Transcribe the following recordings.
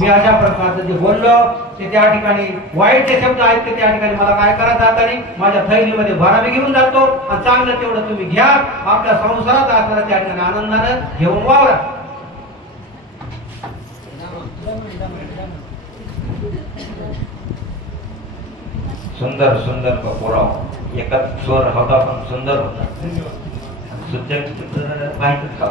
मी अशा प्रकारचं जे बोललो ते त्या ठिकाणी वाईट जे शब्द आहेत ते त्या ठिकाणी मला काय करा जाता नाही, माझ्या थैलीमध्ये भरा मी घेऊन जातो आणि चांगलं तेवढं तुम्ही घ्या, आपल्या संसारात असताना त्या ठिकाणी आनंदानं घेऊन वावरा. सुंदर सुंदर पुराव एकच स्वर होता पण सुंदर होता. माहितीच का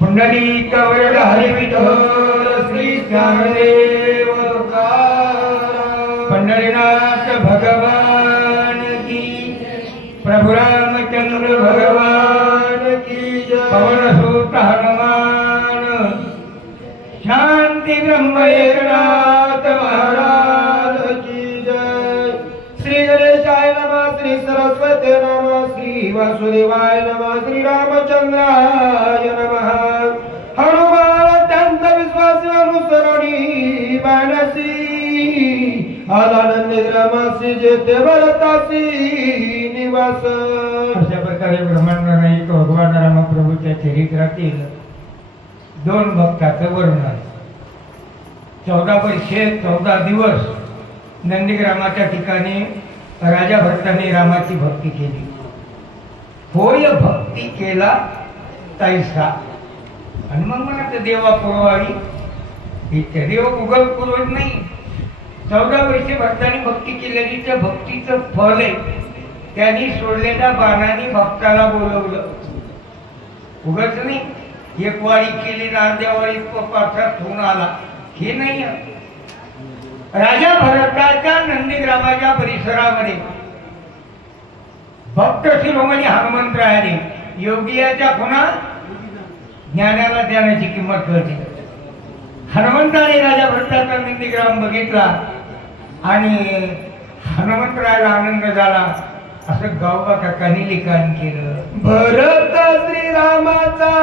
पुंडलिक वरद हरी विठ्ठल श्री ज्ञानदेव पंढरीनाथ भगवान की, प्रभु रामचंद्र भगवान की, पवन सुत हनुमान, शांति ब्रह्म एकनाथ महाराज की जय. श्री गणेशाय नमः, श्री सरस्वती नमः, श्री वासुदेवाय नमः, श्री रामचंद्राय नमः. हनुमान अत्यंत विश्वासी अनुसरणी मानसी, आनंद रमासी जेते भरतासी निवास. अशा प्रकारे ब्रह्मांड नायक भगवान रामप्रभूच्या चरित्रातील 2 भक्ताचं वर्णन आहे. 14 वर्षे 14 दिवस नंदीग्रामाच्या ठिकाणी राजा भरताने रामाची भक्ती केली. होय भक्ती केला तैसा. आणि मग म्हणत देवा पुरवावी इथे देव उगल पुरवत नाही. 14 वर्षे भक्ताने भक्ती केलेली त्या भक्तीचं फल आहे. त्यांनी सोडलेल्या बाणाने भक्ताला बोलवलं. उगच नाही एक वारी केली अर्ध्या वारी पाठात होऊन आला हे नाही. राजा भरताच्या नंदीग्रामाच्या परिसरामध्ये भक्त शिरोमणी हनुमंतरायाने योगियाच्या खुणा ज्ञानाला ज्ञानाची किंमत कळते. हनुमंताने राजा भरताचा नंदीग्राम बघितला आणि हनुमंतरायाला आनंद झाला. असं गावबा काकांनी लिखाण केलं. भरत श्रीरामाचा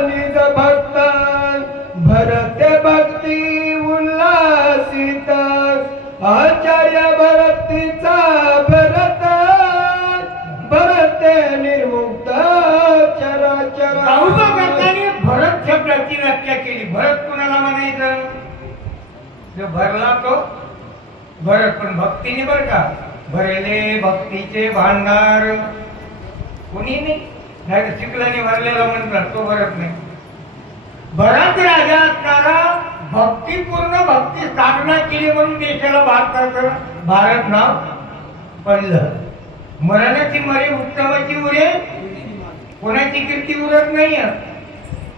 निज भक्त, भरत भक्ती उल्हासित, आचार्य भरतीचा भरत, भरत निर्मुक्त चराचर. गावबा काकांनी भरत शब्दाची व्याख्या केली. भरत कोणाला म्हणायचं? जो भरला तो भरत, पण भक्तीने बर का भरले भक्तीचे भांडार. कोणी नाही चिखलाने भरलेला म्हणतात तो भरत नाही. भरत राजा असणारा भक्तीपूर्ण भक्ती स्थापना केली म्हणून देशाला भारत नाव पडलं. मरणाची मरे उत्तमाची उरे कोणाची कीर्ती उरत नाही.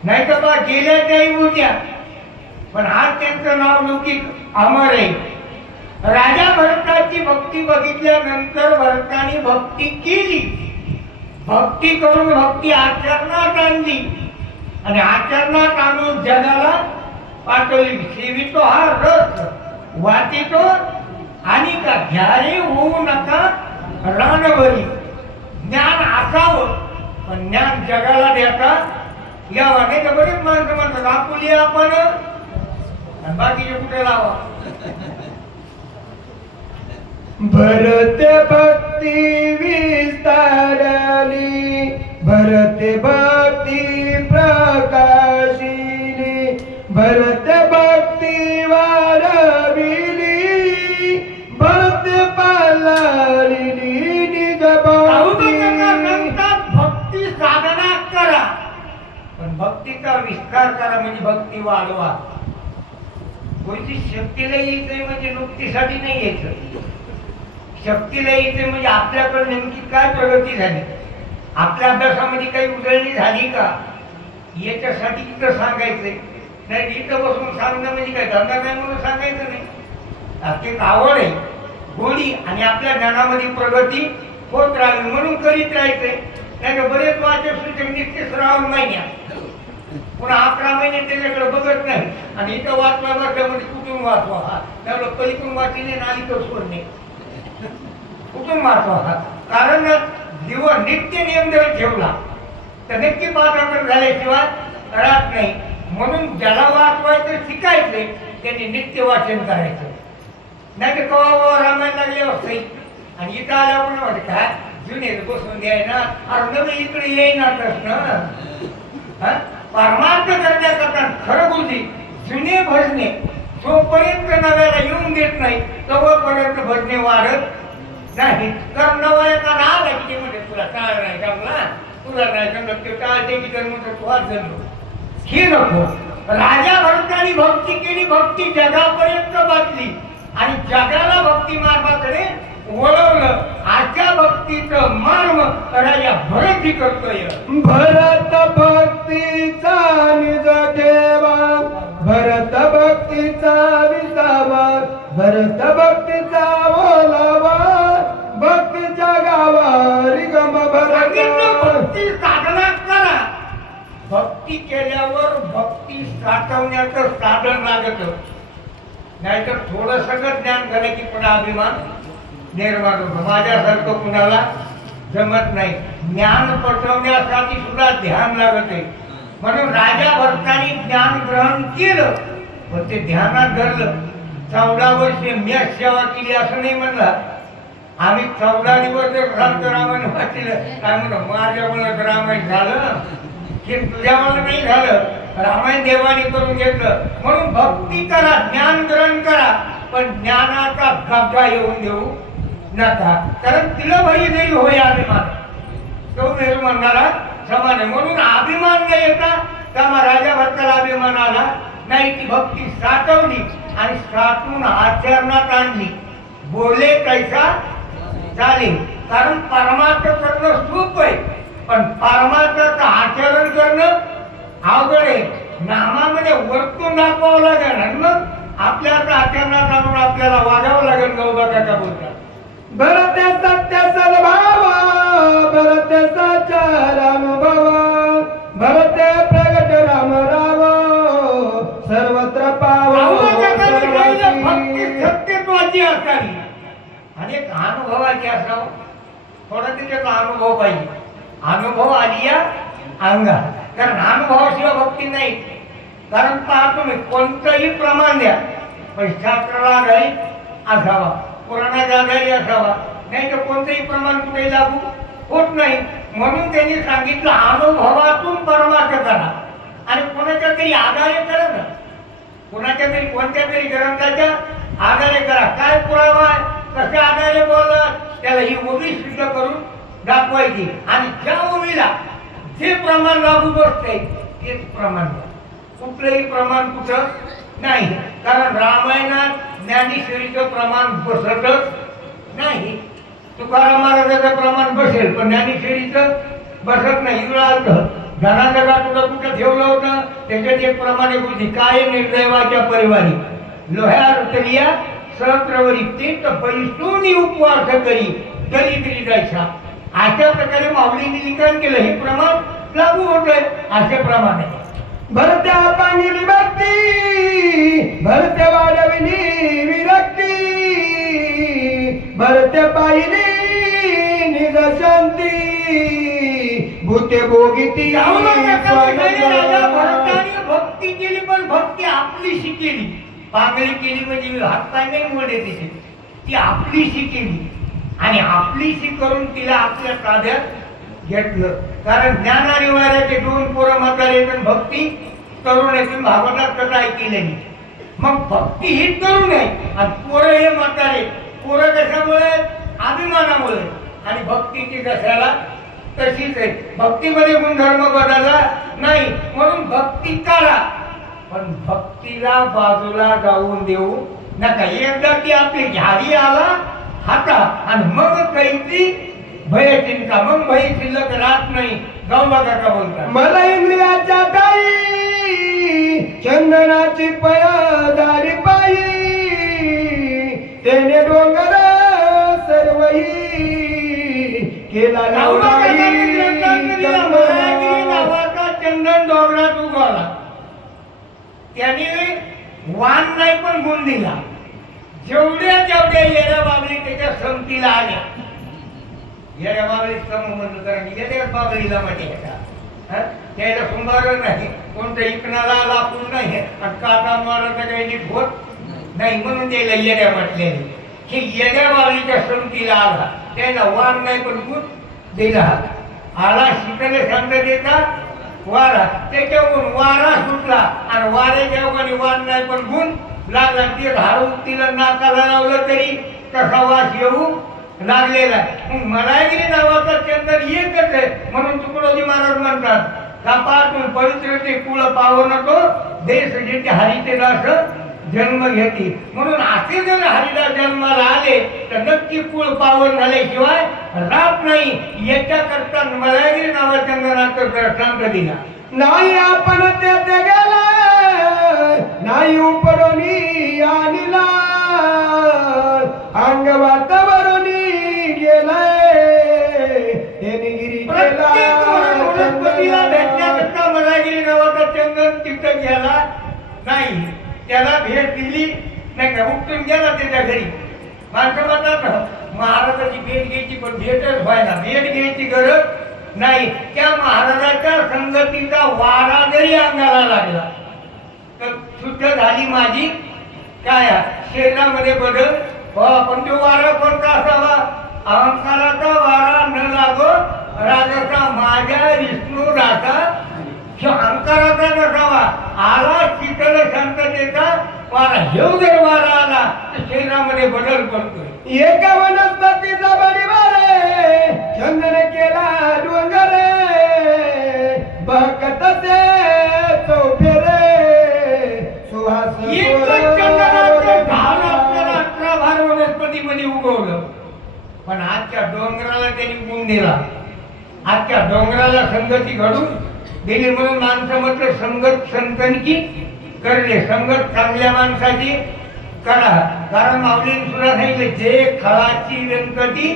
नाही तर बा गेल्या त्याही उरत्या, पण आज त्यांचं नाव लौकिक अमर आहे. राजा भरताची भक्ती बघितल्यानंतर भरताने भक्ती केली. भक्ती करून भक्ती आचरणात आणली आणि आचरणात आणून जगाला पाठवली. सेवितो हा रथ वाचितो आणि का घ्यारे होऊ नका रानभरी. ज्ञान असावं पण ज्ञान जगाला द्यायचा यावा. नाही तर बरेच माणसं म्हणतात आपुली आपण आणि बाकीचे कुठे लावा. भरत भक्ती विस्तारली, भरत भक्ती प्रकाशिली, भरत भक्ती वाढविली, भरत पालालिली निज भक्ती. भक्ती साधना करा पण भक्तीचा विस्तार करा म्हणजे भक्ती वाढवा. कोणती शक्तीला यायचंय म्हणजे नुकतीसाठी नाही यायचं. शक्तीला यायचे म्हणजे आपल्याकडे नेमकी काय प्रगती झाली, आपल्या अभ्यासामध्ये काही उजळणी झाली का याच्यासाठी इथं सांगायचंय. नाही इथं बसून सांगणं म्हणजे काय धंदा नाही म्हणून सांगायचं नाही. ते आवड आहे गोडी आणि आपल्या ज्ञानामध्ये प्रगती होत राहावी म्हणून करीत राहायचंय. त्याने बरेच वाचक सूचक निश्चित श्रावण महिन्यात पुन्हा 11 महिने त्याच्याकडे बघत नाही आणि इथं वाचला वर्गामध्ये कुठून वाचवा. हा त्याला पलीकडून वाचले नाली तर सोडणे कुठून वाचवा. हा कारण दिवस नित्य नियम जर ठेवला तर नक्की पात्र झाल्याशिवाय राहत नाही. म्हणून ज्याला वाचवायचं शिकायचंय त्यांनी नित्य वाचन करायचं. नाही तर कवा रामायण लागले असते आणि इथं आल्या पण वाटत काय जुने बसून द्याय ना, अरे नवी इकडे येईनातच ना. परमार्थ करण्याकरता खरं बोलली जुने भजने जोपर्यंत नव्याला येऊन देत नाही तोपर्यंत भजने वाढत नाही. कारण नवा एखादा आला की ते म्हणजे तुला टाळ नाही जमला, तुला नाही जमलं ते टाळते की तर म्हणतो तू आज जमलो हे नको. राजा भरतानी भक्ती केली, भक्ती जगापर्यंत बातली आणि जगाला भक्ती मार्गाकडे वळवलं. आजच्या भक्तीचं मर्म राजा भरती करतोय. भरत भक्तीचा निज ठेवा, भरत भक्तीचा विसावा, भरत भक्तीचा ओलावा, भक्तीच्या गावा रिगम भरत. भक्ती साधना करा. भक्ती केल्यावर भक्ती साठवण्याचं साधन लागत. नाहीतर थोडस ज्ञान झालं की पुन्हा अभिमान निर्माण होतो. माझ्यासारखं कुणाला जमत नाही. ज्ञान पटवण्यासाठी सुद्धा ध्यान लागत आहे. म्हणून राजा भरतानी ज्ञान ग्रहण केलं पण ते ध्यानात धरलं. 14 वर्षे मी सेवा केली असं नाही म्हणलं. आम्ही 14 दिवस रामचं रामायण वाचलं काय म्हणतो माझ्यामुळे रामायण झालं हे तुझ्यामुळे नाही झालं. रामायण देवाने करून घेतलं. म्हणून भक्ती करा, ज्ञान ग्रहण करा पण ज्ञानाचा गाभा येऊन देऊ नका. कारण तिला भरी नाही होय अभिमान तो मेरू म्हणणारा समान आहे. म्हणून अभिमान नाही येता त्यामुळे राजा भरताला अभिमान आला नाही. ती भक्ती साठवली आणि साठवून आचरणात आणली. बोले कैसा झाले. कारण परमार्थ करणं सोपं आहे पण परमार्थाचं आचरण करणं अवघड आहे. नामामध्ये वरतून दाखवावं लागेल आणि मग आपल्या आचरणात आणून आपल्याला वागावं लागेल. गौबा काका बोलतात भरत सत्य सद्भावा, भरत साचा राम भावा, भरत प्रगट राम रावा, सर्वत्र पावा. भक्ती सत्यत्वाची असावी आणि एक अनुभवाची असावं. थोडा त्याच्याचा अनुभव पाहिजे. अनुभव आली या अंगा. कारण अनुभवाशिवाय भक्ती नाही. कारण पहा तुम्ही कोणतंही प्रमाण द्या पण शास्त्राला आधारित असावा, पुराणाच्या आधारित असावा. नाही तर कोणतंही प्रमाण कुठे लागू होत नाही. म्हणून त्यांनी सांगितलं अनुभवातून परमार्थ करा आणि कोणाच्या तरी आधारे करा ना. कोणाच्या तरी कोणत्या तरी ग्रंथाच्या आधारे करा. काय पुरावा कशा आधारे बोलत त्याला ही उभी सिद्ध करून दाखवायची आणि ज्या उभीला जे प्रमाण लागू बसते तेच प्रमाण. कुठलंही प्रमाण कुठं नाही. कारण रामायणात ज्ञानेश्वरीचं प्रमाण बसतच नाही. तुकाराम महाराजाचं प्रमाण बसेल पण ज्ञानेश्वरीचं बसत नाही. धनाचं गाठुडं कुठं ठेवलं होतं त्याच्यात एक प्रमाणे बुद्धी काय निर्दैवाच्या परिवारी लोह्या रुतलिया सहस्रवरी ते पैसून उपवास करी दरिद्री जायचा. अशा प्रकारे माऊलींनी लिखाण केलं. हे प्रमाण लागू होत आहे. असे प्रमाण आहे. भरत्या पांगिली भक्ती, भरत्या वाढविली विरक्ती, भरत्या पाहिली निज शांती, भूते भोगिती. भक्ती केली पण भक्ती आपलीशी केली. पांगळी केली म्हणजे हातपाय नाही मोडे तिथे. ती आपलीशी केली आणि आपलीशी करून तिला आपल्या ताब्यात घेतलं. कारण ज्ञानाने वाऱ्याचे 2 पोरं म्हातारे पण भक्ती तरुण आहे. तुम्ही भागवतात कथा ऐकली. मग भक्ती ही तरुण आहे आणि पोरं हे म्हातारे. पोरं कशामुळे अभिमानामुळे आणि भक्तीची कशाला तशीच आहे. भक्तीमध्ये गुणधर्म बदलला नाही. म्हणून भक्ती करा पण भक्तीला बाजूला जाऊन देऊ नका. एकदा ती आपली झाडी आला हाता आणि मग कैची भय चिंता मग भय शिल्लक राहत नाही. गौबा काका बोलतात मला इंद्रियाच्या काही चंदनाची पयादारी पायी, त्याने डोंगर सर्वही केला नावाचा चंदन डोंगरात उगवला. त्याने वाण नाही पण गुण दिला. जेवढ्या जेवढ्या येऱ्या बाबळी त्याच्या संगतीला आल्या. येऱ्या बाबळी सम म्हणलं कारण येऱ्या बाबळीला म्हणजे त्याला सुंभार नाही, कोणतं इकणाला लापून नाही आणि काटा मारायचा काही नीट होत नाही, म्हणून त्याला येड्या म्हटलेले. हे येड्या बाळीच्या संगतीला आला, त्याला वार नाही पण गुण दिला. आला शीतल शांततेचा वारा, त्याच्यावरून वारा सुटला आणि वाऱ्याच्या योगाने वार नाही पण गुण लागला. ते धारून तिला नाकाला लावलं तरी तसा वास येऊ लागलेला. मग मलागिरी नावाचा चंदन एकच आहे, म्हणून तुकडोजी महाराज म्हणतात कपातून पवित्र ते कुळ पावन तो देश जेथे हरीचे दास जन्म घेते. म्हणून असे जर हरिदास जन्माला आले तर नक्की कुळ पावन झाल्याशिवाय राहत नाही. याच्याकरता मलागिरी नावा चंदनाचा दृष्टांत दिला. नाही आपण तेथे गेला, नाही उपरोनी आणला, अंग वातावरणी गेलाय त्याने गिरी केला. वनस्पतीला भेटण्याकरता मलागिरी नावाचा चंदन तिथं गेला नाही, त्याला भेट दिली नाही का, उठून गेला त्याच्या घरी. माणसं म्हणतात महाराजाची भेट घ्यायची पण भेटच व्हायला, भेट घ्यायची गरज नाही. त्या महाराजाच्या संगतीचा वारा जरी अंगाला लागला तर शुद्ध झाली माझी काय शरीरामध्ये बदल. पण तो वारा कोणता असावा? अहंकाराचा वारा न लागो राजाचा माझ्या विष्णू राजा अहंकाराचा नसावा. आला शीतल शांततेचा वारा, हे जर वारा आला तर शरीरामध्ये बदल पडतोय. एका वनस्पतीचा बडीवारे चंदन केला डोंगरे, बकतसे चौफेरे सुहास एकच चंदनाचं झाड आपल्याला 18 भार वनस्पतीमध्ये उगवलं, पण आजच्या डोंगराला त्यांनी गुण दिला. आजच्या डोंगराला संगती घडून दिली. म्हणून माणसं म्हटलं संगत संतनकी करले, संगत चांगल्या माणसाची करा. कारण माऊलीने सुद्धा सांगितलं जे खळाची व्यंकटी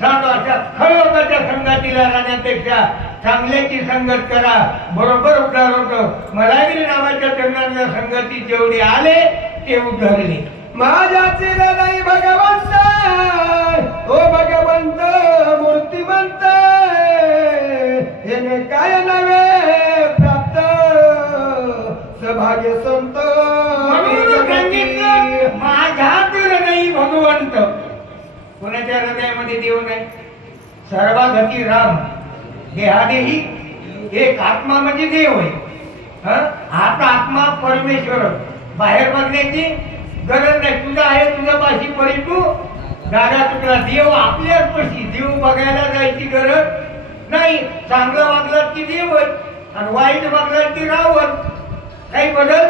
सांगतो अशा खळ लोकांच्या संगतीला राहण्यापेक्षा चांगल्याची संगत करा. बरोबर उद्धार होतो. मलागिरी नावाच्या चंदनाच्या संगती जेवढे आले ते उद्धारले. माझ्या चिरलाई भगवंत, ओ भगवंत मूर्तिमंत, हे काय नवे प्राप्त सभाग्य संत. म्हणून सांगितलं माझ्यात हृदयी भगवंत. कोणाच्या हृदयामध्ये देव नाही? सर्वागती राम, देहादेही एक आत्मा म्हणजे देव आहे. आता आत्मा परमेश्वर, बाहेर बघण्याची गरज नाही. तुझा आहे तुझ्या पाशी परी तू दादा तुला. देव आपल्याच पाशी, देव बघायला जायची गरज नाही. चांगलं वागलं की देव आणि वाईट वागलं की रावण, काही बदल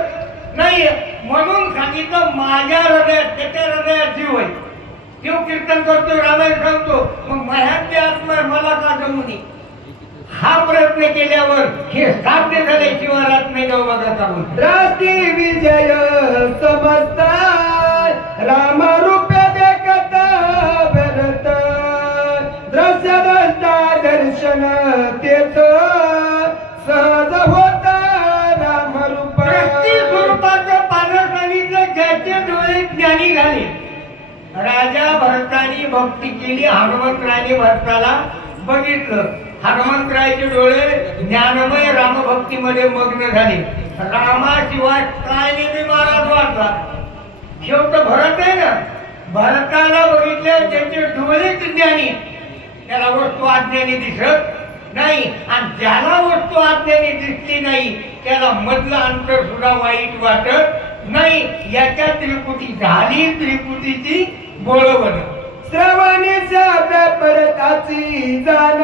नाही. म्हणून सांगितलं माझ्या हृदयात, त्याच्या हृदयात जीव आहे. देव कीर्तन करतो, रामायण सांगतो, मग माझ्यातली आत्मा मला का जमू नये? हा प्रयत्न केल्यावर हे साध्य झाल्याशिवाय राहत नाही. गाव बघाचा राष्ट्री विजय समस्त राम रूपे देखत भरत, दृश्य दृष्टा दर्शन तेच सहज होत राम रूप. प्रत्येक स्वरूपाचं पानं सांगितलं ज्याचे डोळे ज्ञानी झाले. राजा भरतानी भक्ती केली, हनुमंतरायने भरताला बघितलं. हनुमंतरायचे डोळे ज्ञानमय रामभक्तीमध्ये मग्न झाले. रामाशिवाय काय नेहमी महाराज वाटला. शेवट भरत आहे ना, भरताला बघितले त्याचे डोळेच ज्ञानी, त्याला वस्तू अज्ञानी दिसत नाही. आणि ज्याला वस्तू अज्ञानी दिसली नाही त्याला मधलं अंतर सुद्धा वाईट वाटत नाही. याच्या त्रिपुटी झाली त्रिपुटीची बोलवण. श्रवणी शब्द परताची जाण,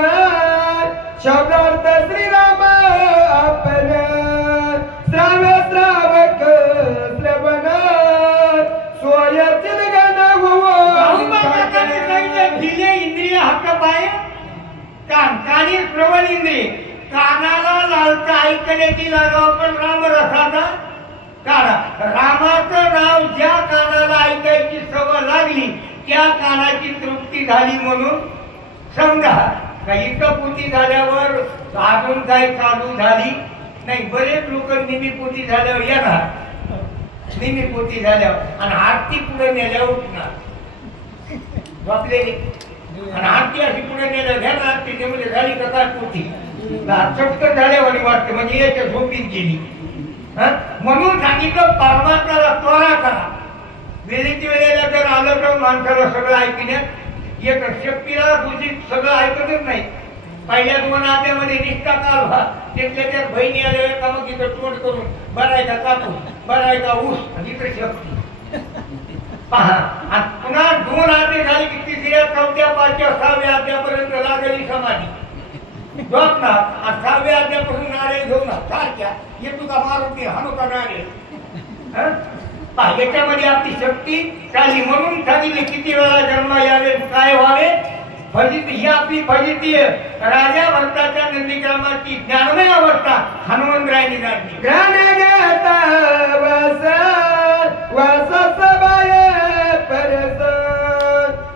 शब्दार्थ श्रीराम आपण, श्राव्य श्रावक श्रवण स्वयतील गण दिले इंद्रिय हक्क पाय कान, कानी श्रवण इंद्रिय. कानाला लालचा ऐकण्याची लागाव पण राम रसाचा काढा. रामाचं नाव ज्या कानाला ऐकायची सवय लागली त्या कानाची तृप्ती झाली म्हणून समजा. काही पोती झाल्यावर अजून काय चालू झाली नाही. बरेच लोक निमिपोती झाल्यावर येणार, निमिपोती झाल्यावर आणि आरती पुढे नेल्यावर उठणार झोपलेली. आणि आरती अशी पुढे नेल्यावर घेणार, त्याच्यामध्ये झाली कथा पोती चटकन झाल्यावानी वाटते म्हणजे याच्या झोपीत गेली. म्हणून सांगितलं परमात्म्याला त्वरा करा. वेळेच्या वेळेला जर आलं तर माणसाला सगळं ऐकण्यात एक शक्तीला तुझी सगळं ऐकतच नाही. पहिल्या 2 आत्यामध्ये निष्ठा काल व्हा तिथल्या त्यात बहिणी आल्या का मग इथं तोंड करून बरायचा कापूस बरायचा ऊस आणि इकडे शक्ती पहा. आणि पुन्हा 2 आते झाली की तिसऱ्या 4थ्या 5व्या 6व्या अध्यापर्यंत लागली समाधी झोपणार. आणि 6व्या अध्यापासून नारे घेऊन सारख्या येतो का मारुती हाणू का नारे. याच्यामध्ये आपली शक्ती चालली. म्हणून सांगितले किती वेळा जन्म यावे काय व्हावे फजिती. ही आपली फजिती राजा भरताच्या नंदीग्रामाची ज्ञानमय अवस्था हनुमंतरायांनी जाणली. ज्ञान घेता वास सबाय परस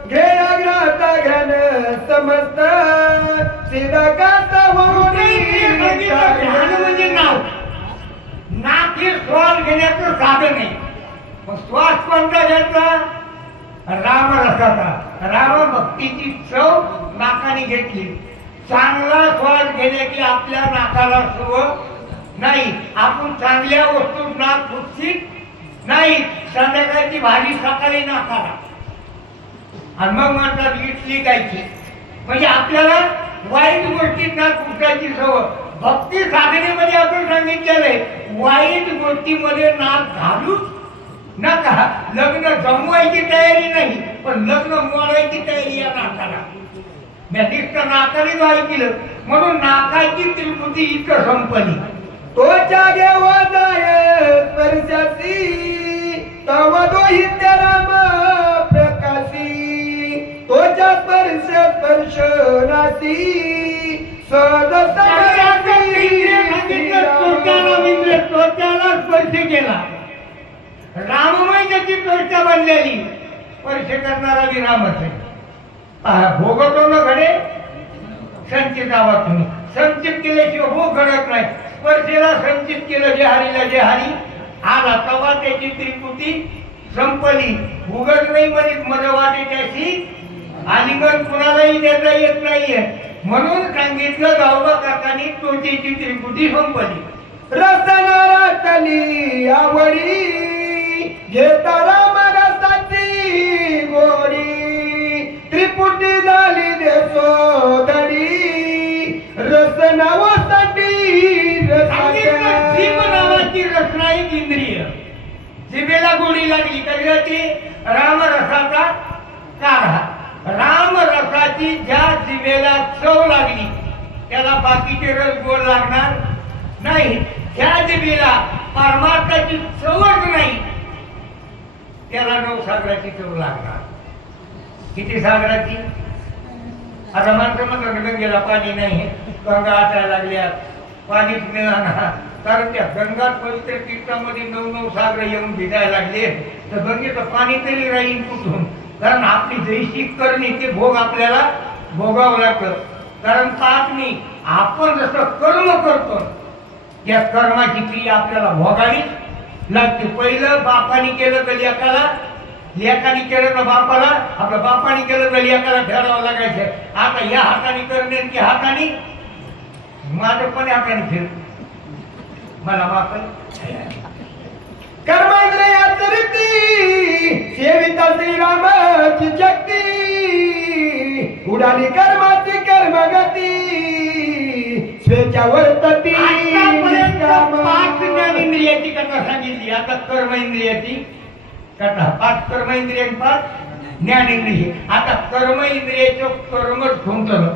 घेया ग्राता घन समस्त सीधा कासा ध्यान म्हणजे नाव. नाक हे श्वास घेण्याचं साधन आहे. मग श्वास कोणता घ्यायचा राम रसाचा. राम भक्तीची चव नाकाने घेतली. चांगला श्वास घेणे की आपल्या नाकाला सुव नाही. आपण चांगल्या वस्तू नाक फुटशीत नाही. संध्याकाळची भाजी सकाळी नाकाला आणि मग म्हणतात इटली खायची. म्हणजे आपल्याला वाईट गोष्टीत नाक फुटायची सवय. भक्ती साधनेमध्ये आपण सांगितलेलंय वाईट गोष्टीमध्ये नाक घालूच नका. लग्न जमवायची तयारी नाही पण लग्न मोडायची तयारी या नाकाला. नुसत नाकाने गाय केलं म्हणून नाकाची त्रिपुटी इतकं संपली. तोच्या देव जाय स्पर्शासी तव दोहित्य राम प्रकाशी तोच्या स्पर्श स्पर्शनासी त्वचाला स्पर्श केला. राममय ज्याची त्वचा बनलेली स्पर्श करणारा बी रामच आहे. भोगतो न घडे संचित आवाज तुम्ही संचित केल्याशिवाय हो घडत नाही. स्पर्शेला संचित केलं जे हरीला जे हरी आला तवा त्याची त्रिपुटी संपली. उघड नाही म्हणजे मज वाटे त्याशी आलिंगन कुणालाही देता येत नाहीये. म्हणून सांगितलं गावबा काकांनी त्वचेची त्रिपुटी संपली. रसनारा तली आवडी घेता राम रसाची गोडी त्रिपुटी झाली देसोदडी रसनावासाठी जीभ नावाची रचना एक इंद्रिय. जिभेला गोडी लागली तर ती रामरसाचा काढा. रामरसाची ज्या जिभेला चव लागली त्याला बाकीचे रस गोड लागणार नाही. ज्या जिभेला परमार्थाची चवच नाही त्याला 9 सागराची चव लागणार. किती सागराची. आता माणसं म्हणतात गंगेला पाणी नाही गंगा आटायला लागल्या पाणीच मिळणार. कारण त्या गंगा पवित्र तीर्थामध्ये 9 सागर येऊन भिजायला लागले तर गंगेचं पाणी तरी राहील कुठून. कारण आपली जैशी करणी ते भोग आपल्याला भोगावं लागतं. कारण पाचनी आपण जसं कर्म करतो त्या कर्माची क्रिया आपल्याला भोगावीच लागते. पहिलं बापाने केलं तर लेकाला लेकाने केलं तर बापाला आपल्या बापाने केलं तर लेकाला ठेवावं लागायचं. आता या हाताने करणे की हाताने माझं पण हाताने फिर मला बाप कर्मेंद्रियाचरिती सेविता श्रीरामाची शक्ती उडाली कर्माची कर्मगती स्वेच्छा वर्तती. 5 ज्ञानेंद्रियाची कथा सांगितली. आता कर्म इंद्रियाची कथा. 5 कर्म इंद्रिय 5 ज्ञानेंद्रिय. आता कर्म इंद्रियाचं कर्मच खुंटलं.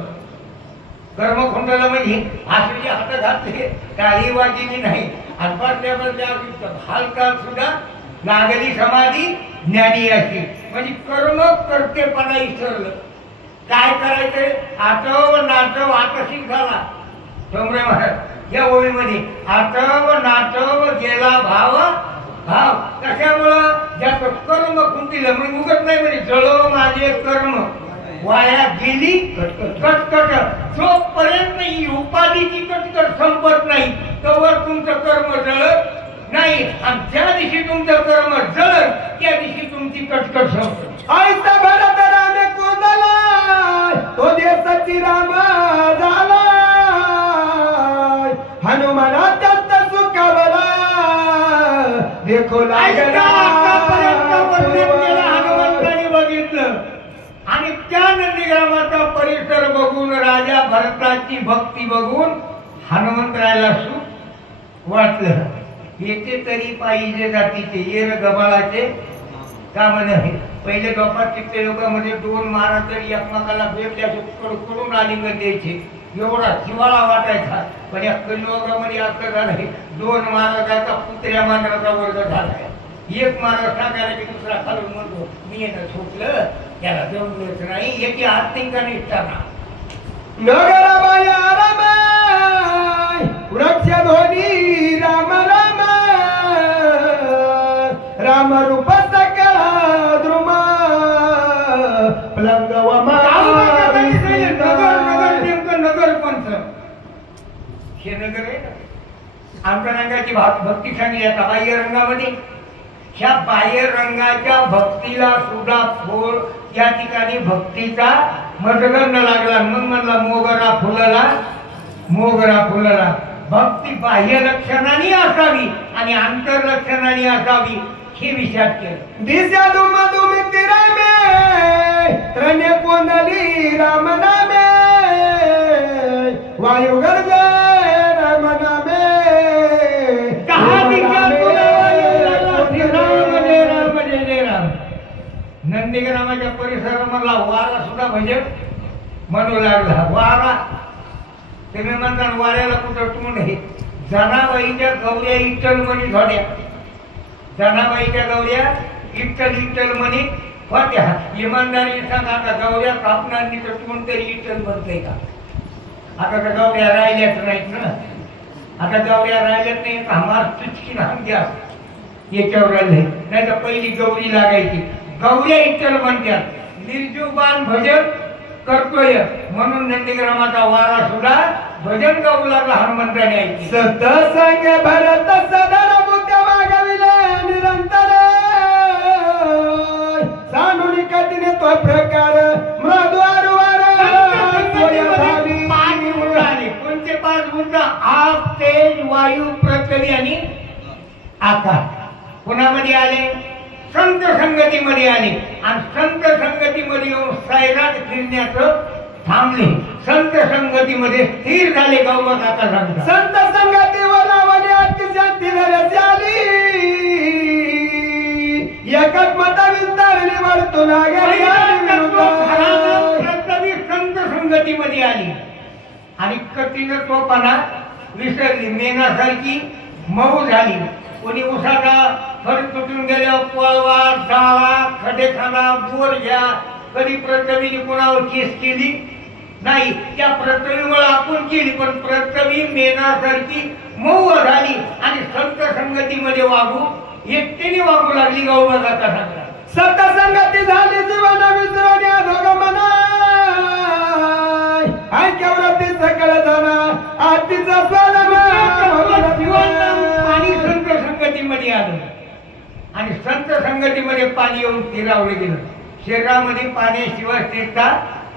कर्म खुंटलं म्हणजे आसरी हात घातले काळी वागिली नाही. हालकाल सुद्धा लागली समाधी ज्ञानी अशी. म्हणजे कर्म करतेपणा विसरलं. काय करायचंय आटव नाटव आकर्षित झाला. समरे महाराज या ओळीमध्ये आटव नाटव गेला भाव भाव. कशामुळं ज्याचं कर्म खुंटीलं म्हणजे उगत नाही म्हणजे जळो माझे कर्म वाया गेली कटकट. जोपर्यंत ही उपाधीची कटकट संपत नाही तोवर तुमचं कर्म जळत नाही. आणि ज्या दिवशी तुमचं कर्म जळत त्या दिवशी तुमची कटकट संपत. आयता भरत रामे कोंदला तो देशाची राम झाला देखो लागला आतापर्यंत वर्णन केलं हनुमंताने बघितलं आणि त्या नंदीग्रामाचा परिसर बघून राजा भरताची भक्ती बघून हनुमंतरायला सुख वाटलं. येते तरी पाहिजे जातीचे येर गबाळाचे का म्हणे. पहिले दोपात चित्ते लोकांमध्ये दोन महाराज तरी एकमेकाला भेटल्या करून आलिंगन द्यायचे, एवढा जिवाळा वाटायचा. पण या कलियुगामध्ये असं झालंय, दोन महाराजाचा पुत्र्या मांजराचा वर्ग झालाय. एक महाराज सांगायला की दुसरा खालून म्हणतो मी येणं झोपलं त्याला जमलंच नाही, याची हात का निघताना नगराबाई रामाय वृक्ष ध्वनी राम राम राम रूप सकळ द्रुम प्लंग नेमकं नगर पंच हे नगर आहे ना. आमच्या रंगाची भक्ती सांगली आता बाह्य रंगामध्ये. ह्या बाह्य रंगाच्या भक्तीला सुद्धा फोड त्या ठिकाणी भक्तीचा मदगंध लागला. मग म्हणला मोगरा फुलला मोगरा फुलला. भक्ती बाह्य लक्षणाने असावी आणि आंतर लक्षणाने असावी हे विचार केलं. दिशा दुम दुमिती रामे त्रण्य कोंदली राम नामे वायू गर्जे राम नामे दहा दिशा तुला राम जय राम जय जय राम. नंदीग्रामाच्या परिसरामधला वारा सुद्धा भजन म्हणू लागला. वारा तुम्ही म्हणता वाऱ्याला कुठं तोंड आहे. जनाबाईच्या गवऱ्या इटल मणी धोड्या, जनाबाईच्या गवऱ्या इटल इटल मणी होत्या. इमानदारी सांगा आता गवऱ्या कापणारी तर तोंड तरी इटल म्हणतंय का. आता तर गवऱ्या राहिल्याच नाहीत ना. आता गवऱ्या राहिल्यात नाही तर आम्हाला तुचकी नाम घ्या याच्यावर राहिले. नाही तर पहिली गौरी लागायची. गौऱ्या इटल म्हणतात. निर्जीवबान भजन करतोय म्हणून नंदीग्रामाचा वारा सुद्धा भजन गाऊ लागला हनुमंताने ऐकले. सतसंग भरत सदर बुद्ध मागविले निरंतर सानुनी कठीण तो प्रकार मृदू आरुवार पाच मुद्द आले. कोणते पाच मुद्द? आप, तेज, वायू, पृथ्वी आणि आकाश. कोणामध्ये आले? संत संगतीमध्ये आले. आणि संत संगतीमध्ये येऊन सैराट फिरण्याचं थांबले. संत संगतीमध्ये स्थिर झाले. गौमत आता सांगतात संत संगतीवर रावणे अतिशांती धरस आली एकच मता विस्तारली वर्तुळ पृथ्वी संत संगतीमध्ये आली आणि कठीण तोपणा विसरली. मेनासारखी मऊ झाली. कोणी उसाचा फड तुटून गेल्यावर पळवा डाळा खडेखाना बोर घ्या. कधी पृथ्वीने कोणावर केस केली नाही. त्या पृथ्वीमुळे आपण केली पण पृथ्वी मेनासारखी मऊ झाली आणि संत संगतीमध्ये वागू एकटीने वागू लागली. गौरवाचा सांगता सत संगती झाली जीवन विसरण्या दोघमना ऐक्यव्रती सकळ जाणा आतीचा पाणी संत संगतीमध्ये आलं आणि संत संगतीमध्ये पाणी येऊन स्थिरावलं गेलं. शरीरामध्ये पाण्याशिवाय स्थिरता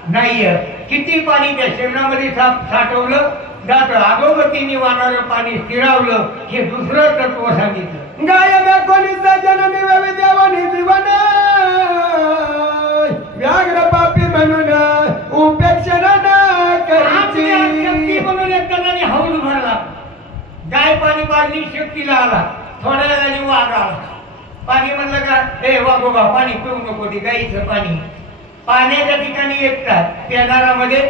नाहीये. किती पाणी त्या शरीरामध्ये साठवलं जातं. अधोगतीने वाहणारं पाणी स्थिरावलं हे दुसरं तत्व सांगितलं. गाय कोणी जननी विद्यावानी जीवन व्याघ्र पापी म्हणून उपेक्षण शक्ती म्हणून एकाने हौद भरला. गाय पाणी पाजली शक्तीला आला. थोड्या वेळाने वाघ आला. पाणी म्हणलं का हे वाघोबा पाणी पिऊ नको. ते गाईचं पाणी. पाण्याच्या ठिकाणी एकटा पेनारामध्ये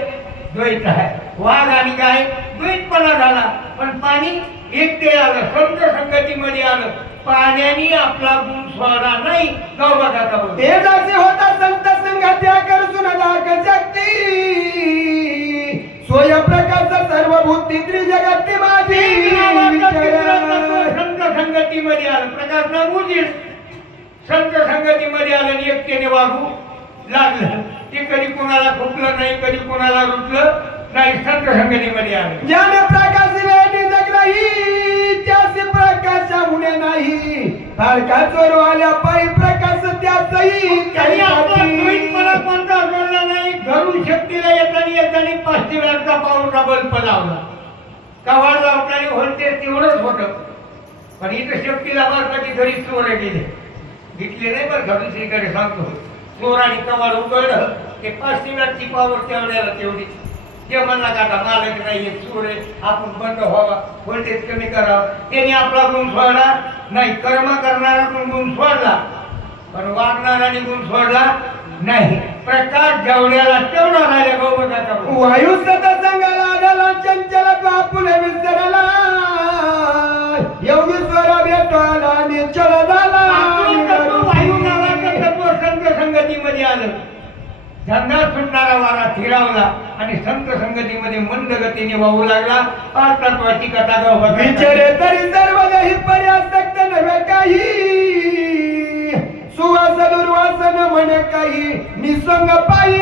द्वैत आहे. वाघ आणि गाय द्वैतपणा झाला पण पाणी एकटे आलं. संत संगतीमध्ये आलं. पाण्याने आपला गुण सोडा नाही. गौरवाचा बोल तेजाचे होता संत संगत्या करसून दाख शक्ती स्वयंप्रकाश सर्वभूती त्रिजगती माझी संत संगतीमध्ये आलं. प्रकाश नमुजील संत संगतीमध्ये आलं आणि एकट्याने वागू लागलं. ते कधी कोणाला खुपलं नाही, कधी कोणाला रुटलं नाही. संत संगतीमध्ये आलं. ज्याने प्रकाशले जगराही त्याचे प्रकाशा मुळे नाही. फारका चोर आल्या पायी प्रकाश त्याचही काही आपला द्वैतपणा कोणता जोडला नाही. घरून शक्तीला येतानी 500 वॅटचा पॉवरचा बल्ब लावला. कवाड लावताना व्होल्टेज तेवढंच होतं. पण इथं शेपटीला बरकाची घरी चोरे गेले घेतले नाही बरं का दुसरीकडे सांगतो चोराने कमाल उघडलं ते 500 वॅटची पावर तेवढ्याला तेवढी ते म्हणला का आता मालक नाही चोर आहे आपण बंद व्हावा व्होल्टेज कमी करावं त्यांनी आपला गुण सोडला नाही कर्म करणारा गुण सोडला पण वागणाराने गुण सोडला नाही प्रकाश जेवढ्याला तेवढा राहिला गौबताचा वायू सतसंगाला आढळला चंचल बापुले विसरला योगेश्वरा भेटला निश्चल झाला वायू नावाचं तत्व संत संगतीमध्ये आलं धंदा सुटणारा वारा थिरावला आणि संत संगतीमध्ये मंद गतीने वाहू लागला पाच तत्वाची कथा गौबत विचारे तरी सर्व देही पर्यासक्त नव्हे काही सुवास दुर्वासन म्हणे काही निसंग पायी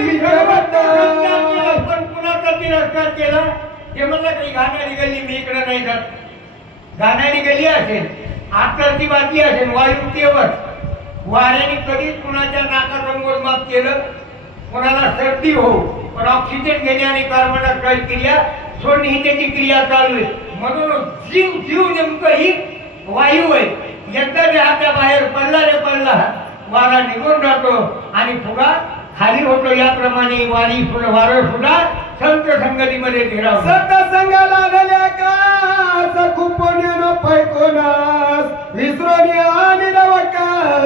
विचारत पण कुणाचा तिरस्कार केला ते म्हणलं काही गाण्याची गल्ली मी इकडे नाही जात गाण्याची गल्ली असेल आतरची बातली असेल वायुतेवर वाऱ्याने कधीच कुणाच्या नाकाचं मोजमाप केलं कोणाला सर्दी हो पण ऑक्सिजन घेणे आणि कार्बन डायऑक्साईड क्रिया सोडणे ही त्याची क्रिया चालू आहे म्हणून जीव नेमकं ही वायू आहे एकदा हाच्या बाहेर पडला रे पडला वारा निघून जातो आणि फुगा खाली होतो याप्रमाणे वारं सुद्धा संत संगतीमध्ये फिरावं सत संगाला आलेल्या का कुपोन्यानो पैकोनास विसरोनी आणि रवकास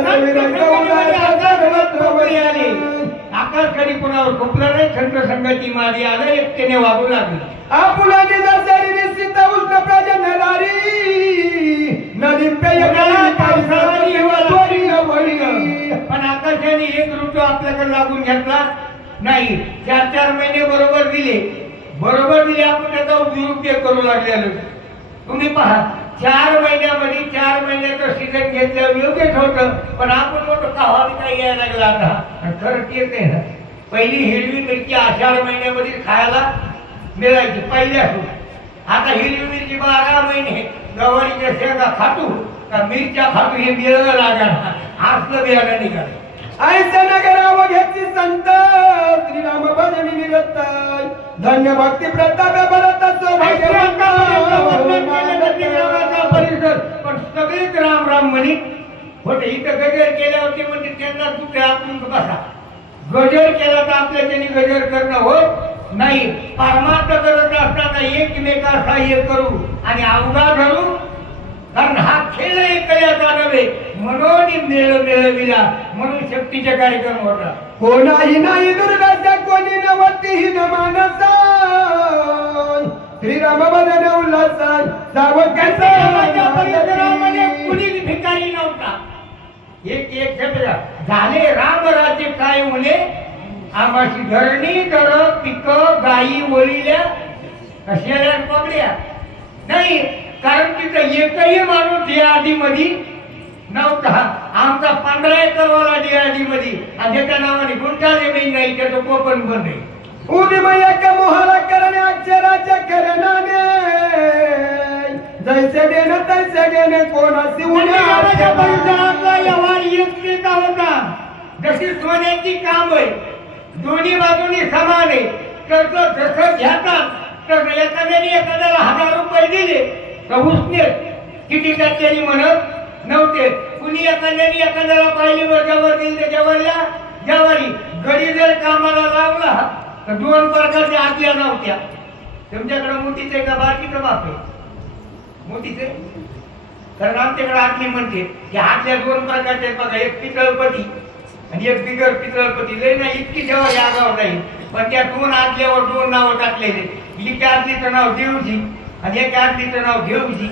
आकाश कधी कुणावर खुपलं नाही संत संगती मारी आलं एकट्याने वागू लागली आपुला निजा शरीर सिद्ध उष्ण प्रजनधारी नदी पण आकाशाने एक ऋतू आपल्याकडे लागून घेतला नाही 4 महिने बरोबर दिले आपण त्याचा दुरुपयोग करू लागलेलो तुम्ही पहा 4 महिन्यामध्ये 4 महिन्याचं सीझन घेतलं योग्यच होतं पण आपण मोठं कावा काही यायला लागला आता खरं तेच आहे ना पहिली हिरवी मिरची आषाढ महिन्यामध्ये खायला मिळायची पहिल्या आता हिरवी मिरची 12 महिने गवारीच्या शेंगा खातू का मिरच्या खातू हे मिळायला लागणार असलं बियाणं निघालं ऐसा नगराव घेतली संत श्रीराम भजनी निरत धन्य भक्ती प्रताप भरताचं परिसर पण सगळेच राम राम म्हणे होते इथं गजर केल्यावरती म्हणजे त्यांना दुसरे आपण बसा गजर केला तर आपल्या त्यांनी गजर करणं होत नाही परमार्थ करत असताना एकमेका सहाय्य करू आणि अवघा धरू कारण हा खेळ एकल्याचा नव्हे म्हणून मेळ मिळविला म्हणून शक्तीचे कार्यक्रम होता कोणाही नाही दुर्दशा कोणी नवतीही न मानसा श्रीराम भजन उल्हासान परिसरामध्ये कुणीच भिकारी नव्हता एक शब्द झाले राम राज्य काय म्हणे आमाशी धरणी दर पिक गायी वळील्या कशाला पगड्या नाही कारण तिथं एकही माणूस या आधीमध्ये नव्हता आमचा 15 एकरवाला या आधीमध्ये आणि त्याच्या नावाने गुंठा जमीन नाही त्याचं कोपण बंद आहे उदिमय मोहाला करणे अक्षराच्या करणाने जैसे देणे तैसे घेणे कोणाशी परिसरातला व्यवहार एकमेका होता जशी सोन्याची काम आहे दोन्ही बाजूनी समान आहे तर जसं घेतात तर एखाद्याला 1000 रुपये दिले तर उसने किती टक्क्यांनी म्हणत नव्हते कुणी एखाद्याला पाहिली वर्गावर दिली तर जवारी घरी जर कामाला लावला तर 2 प्रकारच्या आज्ञा नव्हत्या तुमच्याकडे मोठीच आहे का बाकीचं बाप आहे मोठीच आहे कारण आमच्याकडे आज्ञा म्हणते की आज्ञा 2 प्रकारचे बघा एक पितळपती आणि एक बिगर पितळपती लय ना इतकी सेवा या गावात नाही पण त्या 2 आज्ञावर 2 नावं टाकलेले एका आज्ञेचं नाव देवजी आणि एका आज्ञेचं नाव घेवजी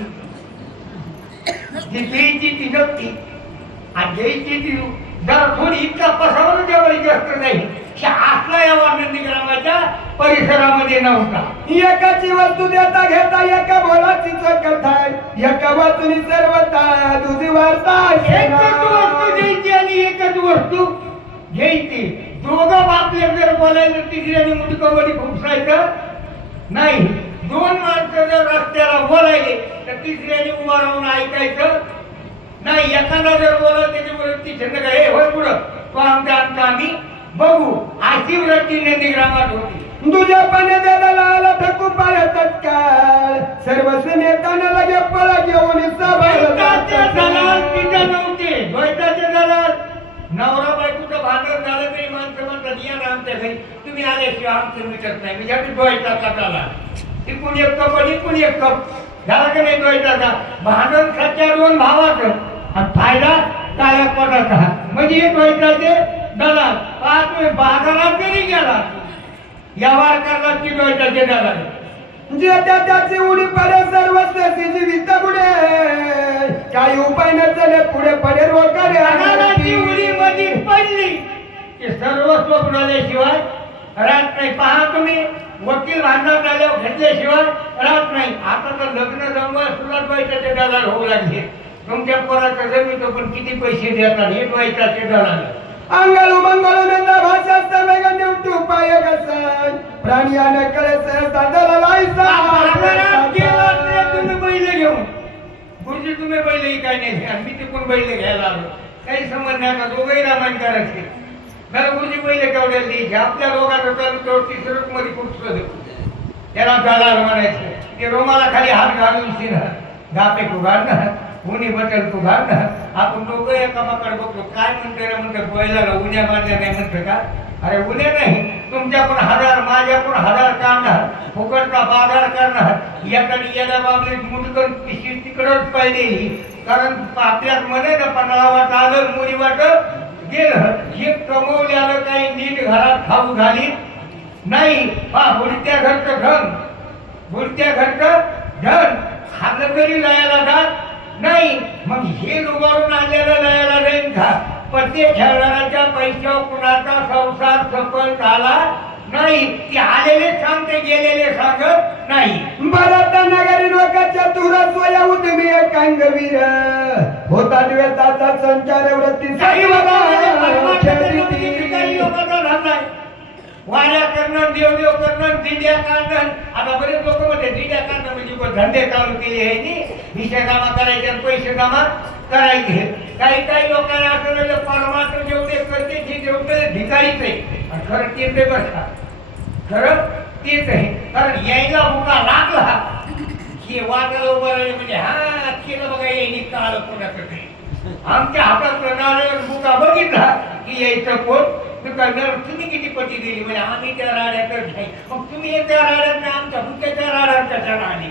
जी प्रियची ती नक्की आणि घ्यायची ती जरा थोडी इतका पसावर जेवढी जास्त नाही असला या नंदीग्रामाच्या परिसरामध्ये नव्हता एकाची वस्तू देता घेता एका बोलाची कथाय एका वाचून सर्वता तुझी वार्ता एकच वस्तू द्यायची आणि एकच वस्तू घ्यायची दोघं बापले जर बोलायचं तिसऱ्याने मुटकवडी खुपसायचं नाही 2 माणसं जर रस्त्याला बोलायले तर तिसऱ्याने उभा राहून ऐकायचं नाही एखादा जर बोलत त्याच्याबरोबर तिसऱ्याने काय हे होय पुढं तो आमच्या आम्ही बघू अशी वृत्ती नंदीग्रामात होती तुझ्या पाण्या द्यायला ठकू पाय तत्काळ सर्वस्व नेताना लगे पळा येऊन द्वैताचे दलाल सभा तिथे नव्हते. द्वैताचे दलाल नवरा बायकोचं भांडण झालं तरी माणसं म्हणतात या ना आमच्या घरी, तुम्ही आल्याशिवाय आमचं मिटत नाही. म्हणजे आम्ही द्वैताचा दलाल. इकून एक कप आणि इकून एक कप झाला का नाही द्वैताचा. भांडण सच्च्या दोन भावाचं आणि फायदा काळ्या पोटाचा. म्हणजे एक द्वैताचे दलाल. तुम्ही बाजारात जरी गेला व्यवहार करला की द्वैताचे दलाल. जे त्याची उडी पडे सर्व जीवित बुडे काही उपाय न चले पुढे पडे अनाथाची उडी मध्ये पडली की सर्व स्वप्न आल्याशिवाय राहत नाही. पहा तुम्ही वकील भांडणात आल्यावर घेतल्याशिवाय राहत नाही. आता तर लग्न जमवा सुरुवात व्हायचे दलाल होऊ लागले. तुमच्या पोराचं जमीन पण किती पैसे देतात हे व्हायचे दलाल. अंगालू मंगळू नंदा भाषा समेग निवटू उपाय कसन प्राणी आने कळे सहसा दलालायचा तुम्ही बैल घेऊन गुरुजी तुम्ही बैल काय नाही मी तिकून बैल घ्यायला आलो. काही समज नाही का दोघंही रामायण करायचे. मला गुरुजी बैल केवढ्याला द्यायचे. आपल्या लोकांचं चालू तिसरं मध्ये कुठचं त्याला दलाल म्हणायचं. ते रोमाला खाली हात घालून शिना गाते तू घालणार उन्ही बटल तू घालणार. आपण दोघं एकामाकडे बघतो काय म्हणतो रे म्हणतो बैलाला उन्या बांधल्या नाही म्हणतं का. अरे उन्या नाही तुमच्याकडून हजार माझ्याकडून हजार काढणार फुकटचा बाजार करणार. याकडे येण्या बाबतीत मुडकन पिशी तिकडच पाहिजे. कारण आपल्यात म्हणे ना पन्हाळा वाट आलं मुरी वाट गेलं. हे कमवल्याला काही नीट घरात खाऊ घाली नाही. बुडत्या घरचं धन बुडत्या घरचं धन खाल्लं तरी लयाला जात नाही. मग हे लुबाडून आणलेलं लयाला जाईन का. पण ते खेळणाऱ्याच्या पैशावर कुणाचा संसार सफल झाला नाही. ते आलेले सांगते गेलेले सांगत नाही. भरत नगरी लोकांच्या तुरा सोया उद्यमी कांगवीर होता द्वेताचा संचार वृत्ती वाऱ्या करणं देवदेव करणं दिंड्या काढणं. आता बरेच लोक म्हणते दिंड्या काढणं म्हणजे धंदे चालू केले आहे नी विषय जमा करायचे आणि पैसे जमा करायचे. काही लोकांना असं नाही परमात्मा जेवढे करते ते जेवढे भिकारीच आहे. आणि खरं तेच आहे बरं का. खरं तेच आहे. कारण यायला मुका लागला की वाटायला उभं राहिले म्हणजे हा केलं बघा येईनी काळ कोणाकडे. आमच्या हातात नारळ मुका बघितला की यायचं कोण तुम्ही किती पटी दिली म्हणजे आम्ही त्या राड्यातच नाही. मग तुम्ही त्या राड्यात नाही आमच्या मुक्याच्या राड्यात कशाला आली.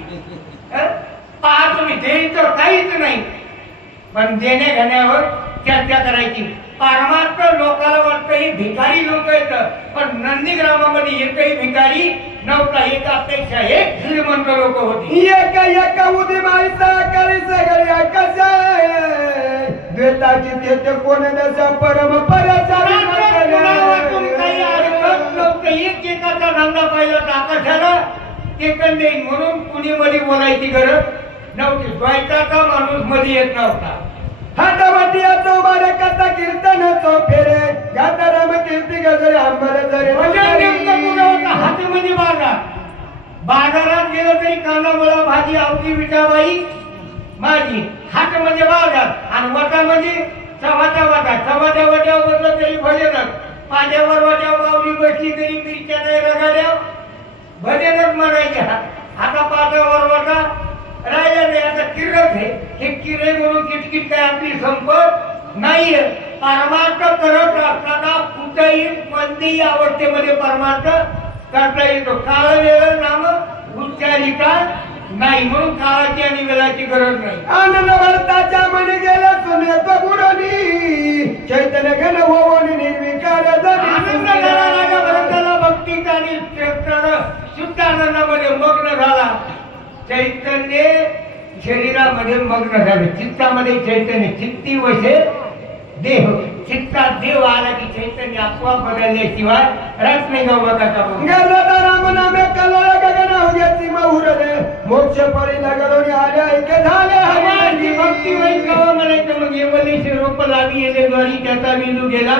पहा तुम्ही द्यायचं काहीच नाही पण देण्या घेण्यावर चर्चा करायची. परमात्मा लोकांना वाटतं ही भिकारी लोक येतं पण नंदीग्रामामध्ये एकही भिकारी नव्हता. एकापेक्षा एक श्रीमंत लोक होती. एका उदी माईचा करी सगळी कशा द्वेताची तेथे कोण दशा परंपराचारी काही अडचण नव्हतं. एकेकाचा धंदा पाहिला आकाशाला टेकन देईन म्हणून कुणी मध्ये बोलायची गरज नव्हती. द्वैताचा माणूस मध्ये येत नव्हता. हातावाटियाचो मारे कथा कीर्तनाचो फेरे गाता राम कीर्ती गजरे आंबर जरे हात म्हणजे बाजारात गेलं तरी कांदा मुळा भाजी आवडी विटाबाई माझी. हात म्हणजे बाजार आणि वटा म्हणजे चव्हाट्या वाट्यावर बसलं तरी भजनच. पाण्यावर वाट्यावर बावली बसली तरी मिरच्या नाही रगाड्या भजनच म्हणायच्या. आता पाण्यावर वाटा राहिलं नाही. आता किरत आहे हे किरे म्हणून किटकिट काय आपली संपत नाहीये. परमार्थ करत असताना कुठेही कोणत्याही अवस्थेमध्ये परमार्थ करता येतो. काळ वेळ नाम उच्चारिका नाही म्हणून काळाची आणि वेळाची गरज नाही. आनंद भरताच्या मनी गेला सुनेतो बुडोनी चैतन्य घन होवनी निर्विकार आनंद झाला भरताला भक्तीचा आणि शुद्ध आनंदामध्ये मग्न झाला. चैतन्य शरीरामध्ये मग्न झाले. चित्तामध्ये चैतन्य चित्ती वशे देह. चित्तात देव आला की चैतन्य आपोआप बदलल्याशिवाय रस नाही गवताचा. राम नामे कलोळ गगन होग्याची माहुर दे मोक्ष परी लगलोनी आल्या ऐके झाले हमारी भक्ती होईल कवा म्हणायचं. मग येवलीचे रोप लावी येले द्वारी त्याचा विलू गेला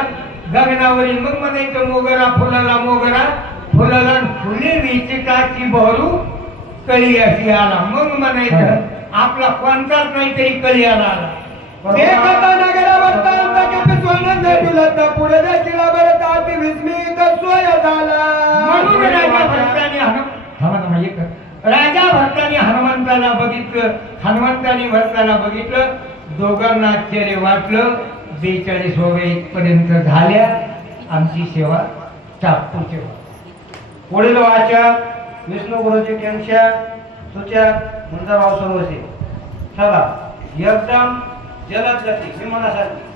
गगनावरील. मग म्हणायचं मोगरा फुलाला मोगरा फुलाला फुले विचिताची बहरू कळी अशी आला. मग म्हणायचं आपला कोणताच नाही तरी कळी आला. एकता नगरावर आनंद डुलता पुढे देखील बरं अति विस्मित सोय झाला. म्हणून राजा भरताने हनुमंताला बघितलं. हनुमंतानी भरताना बघितलं, दोघांना आश्चर्य वाटलं. 42 पर्यंत झाल्या, आमची सेवा टाकतो सेवा. पुढील वाचक विष्णू गुरुजी टेंगशा सूचक मुंजाभाऊ सरवसे. चला एकदम जलद गती विमानासाठी